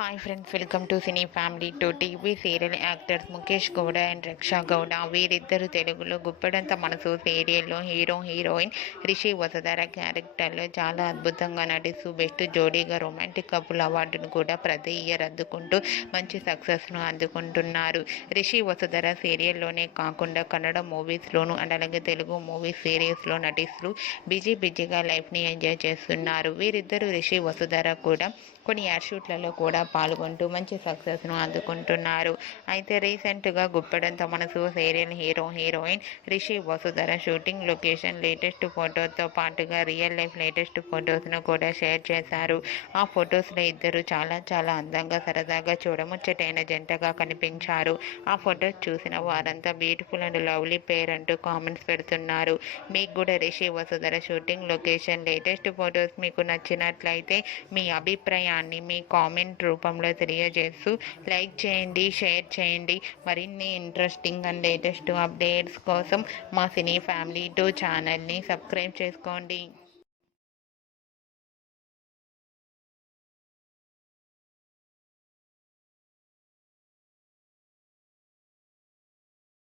Hi friends, welcome to cine family to TV serial actors Mukesh Gowda and Raksha Gowda. వీరిద్దరు తెలుగులో గుప్పెడంత మనసు సీరియల్లో హీరో హీరోయిన్ రిషి వసుధర క్యారెక్టర్లో చాలా అద్భుతంగా నటిస్తూ బెస్ట్ జోడీగా రొమాంటిక్ కపుల్ అవార్డును కూడా ప్రతి ఇయర్ అందుకుంటూ మంచి సక్సెస్ను అందుకుంటున్నారు. రిషి వసుధర సీరియల్లోనే కాకుండా కన్నడ మూవీస్లోను అండ్ అలాగే తెలుగు మూవీస్ సిరీస్లో నటిస్తూ బిజీగా లైఫ్ని ఎంజాయ్ చేస్తున్నారు. వీరిద్దరు రిషి వసుధర కూడా కొన్ని యాడ్ షూట్లలో కూడా పాల్గొంటూ మంచి సక్సెస్ను అందుకుంటున్నారు. అయితే రీసెంట్గా Guppedantha Manasu serial hero heroine Rishi Vasudhara shooting location latest ఫోటోతో పాటుగా రియల్ లైఫ్ లేటెస్ట్ ఫొటోస్ను కూడా షేర్ చేశారు. ఆ ఫొటోస్లో ఇద్దరు చాలా అందంగా సరదాగా చూడముచ్చటైన జంటగా కనిపించారు. ఆ ఫొటోస్ చూసిన వారంతా బ్యూటిఫుల్ అండ్ లవ్లీ పేర్ అంటూ కామెంట్స్ పెడుతున్నారు. మీకు కూడా Rishi Vasudhara shooting location latest photos మీకు నచ్చినట్లయితే మీ అభిప్రాయాన్ని మీ కామెంట్ రూపంలో తెలియజేస్తూ లైక్ చేయండి, షేర్ చేయండి. మరిన్ని ఇంట్రెస్టింగ్ అండ్ లేటెస్ట్ అప్డేట్స్ కోసం మా సినీ ఫ్యామిలీ 2 ఛానల్ని సబ్స్క్రైబ్ చేసుకోండి.